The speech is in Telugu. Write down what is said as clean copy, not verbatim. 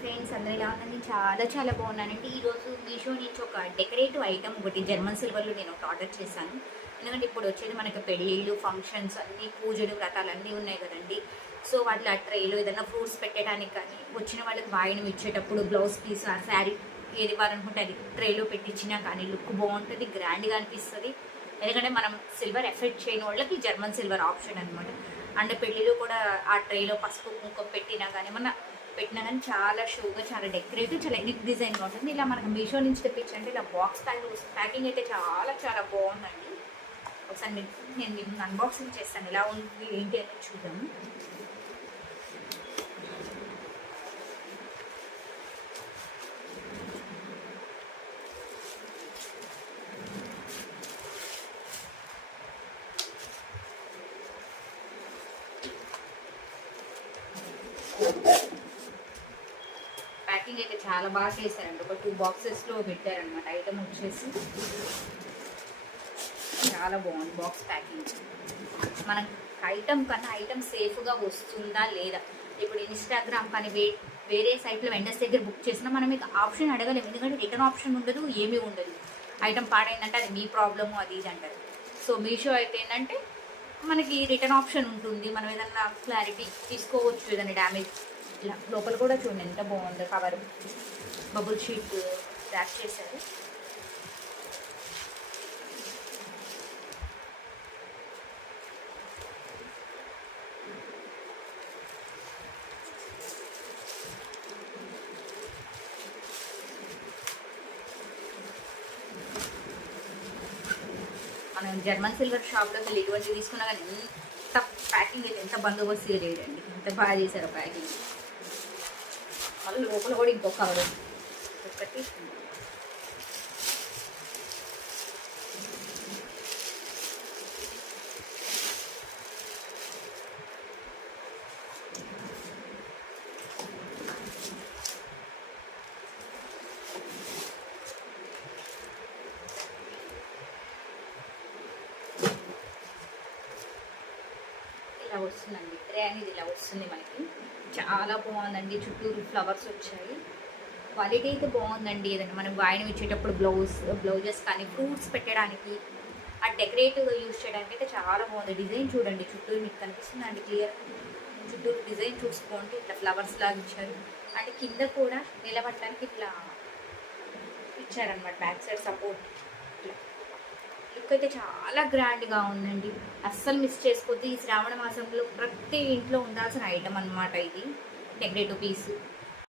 ఫ్రెండ్స్, అందరూ ఎలా ఉందండి? చాలా చాలా బాగున్నానండి. ఈరోజు మీషో నుంచి ఒక డెకరేటివ్ ఐటమ్ ఒకటి జర్మన్ సిల్వర్లో నేను ఒకటి ఆర్డర్ చేశాను. ఎందుకంటే ఇప్పుడు వచ్చేది మనకి పెళ్ళిళ్ళు, ఫంక్షన్స్ అన్నీ, పూజలు, వ్రతాలు అన్నీ ఉన్నాయి కదండి. సో వాటిలో ఆ ట్రేలో ఏదైనా ఫ్రూట్స్ పెట్టడానికి కానీ, వచ్చిన వాళ్ళకి వాయినం ఇచ్చేటప్పుడు బ్లౌజ్ పీస్ ఆ శారీ ఏది ఇవ్వాలనుకుంటే అది ట్రేలో పెట్టించినా కానీ లుక్ బాగుంటుంది, గ్రాండ్గా అనిపిస్తుంది. ఎందుకంటే మనం సిల్వర్ ఎఫెక్ట్ చేయని వాళ్ళకి జర్మన్ సిల్వర్ ఆప్షన్ అనమాట. అండ్ పెళ్ళిలో కూడా ఆ ట్రేలో పసుపు కుంకుమ పెట్టినా కానీ పెట్టినా కానీ చాలా షోగా, చాలా డెకరేటివ్, చాలా ఎనిక్ డిజైన్గా ఉంటుంది. ఇలా మనకు మీషో నుంచి తెప్పించండి. ఇలా బాక్స్ ప్యాకింగ్ అయితే చాలా చాలా బాగుందండి. ఒకసారి నేను మీకు అన్బాక్సింగ్ చేస్తాను, ఎలా ఉంది ఏంటి అనేది చూద్దాము. ప్యాకింగ్ అయితే చాలా బాగా చేశారండి. ఒక 2 బాక్సెస్లో పెట్టారనమాట. ఐటమ్ వచ్చేసి చాలా బాగుంది బాక్స్ ప్యాకింగ్. మన ఐటమ్ కన్నా ఐటమ్ సేఫ్గా వస్తుందా లేదా, ఇప్పుడు ఇన్స్టాగ్రామ్ కానీ వేరే సైట్లో వెండర్స్ దగ్గర బుక్ చేసినా మనం మీకు ఆప్షన్ అడగలేము. ఎందుకంటే రిటర్న్ ఆప్షన్ ఉండదు, ఏమీ ఉండదు. ఐటమ్ పాడైందంటే అది మీ ప్రాబ్లము, అది ఇది అంటారు. సో మీషో అయితే ఏంటంటే మనకి రిటర్న్ ఆప్షన్ ఉంటుంది. మనం ఏదన్నా క్లారిటీ తీసుకోవచ్చు, ఏదైనా డ్యామేజ్. ఇలా లోపల కూడా చూడండి ఎంత బాగుందో. కవర్ బబుల్ షీట్ ర్యాప్ చేశారు. మనం జర్మన్ సిల్వర్ షాప్లోకి వెళ్ళి ఇటువంటి తీసుకున్నా కానీ ఎంత ప్యాకింగ్ అయితే, ఎంత బందోబస్తు లేదండి. ఎంత బాగా చేశారు ప్యాకింగ్. మళ్ళీ లోపల కూడా ఇంకొక కవర్ ఒకటి. ఇలా వస్తుందండి ట్రే అనేది, ఇలా వస్తుంది మనకి. చాలా బాగుందండి. చుట్టూరు ఫ్లవర్స్ వచ్చాయి. క్వాలిటీ అయితే బాగుందండి. ఏదైనా మనం వాయినం ఇచ్చేటప్పుడు బ్లౌజెస్ కానీ, ఫ్రూట్స్ పెట్టడానికి, ఆ డెకరేటివ్గా యూజ్ చేయడానికి అయితే చాలా బాగుంది. డిజైన్ చూడండి, చుట్టూరు మీకు కనిపిస్తుందండి క్లియర్. చుట్టూరు డిజైన్ చూసుకోండి, ఇట్లా ఫ్లవర్స్ లాగా ఇచ్చారు. అంటే కింద కూడా నిలబడటానికి ఇట్లా ఇచ్చారనమాట, బ్యాక్ సైడ్ సపోర్ట్. ఇట్లా లుక్ అయితే చాలా గ్రాండ్గా ఉందండి. అస్సలు మిస్ చేసుకోవద్దు. ఈ శ్రావణ మాసంలో ప్రతి ఇంట్లో ఉండాల్సిన ఐటమ్ అనమాట ఇది, డెకరేటివ్ పీస్.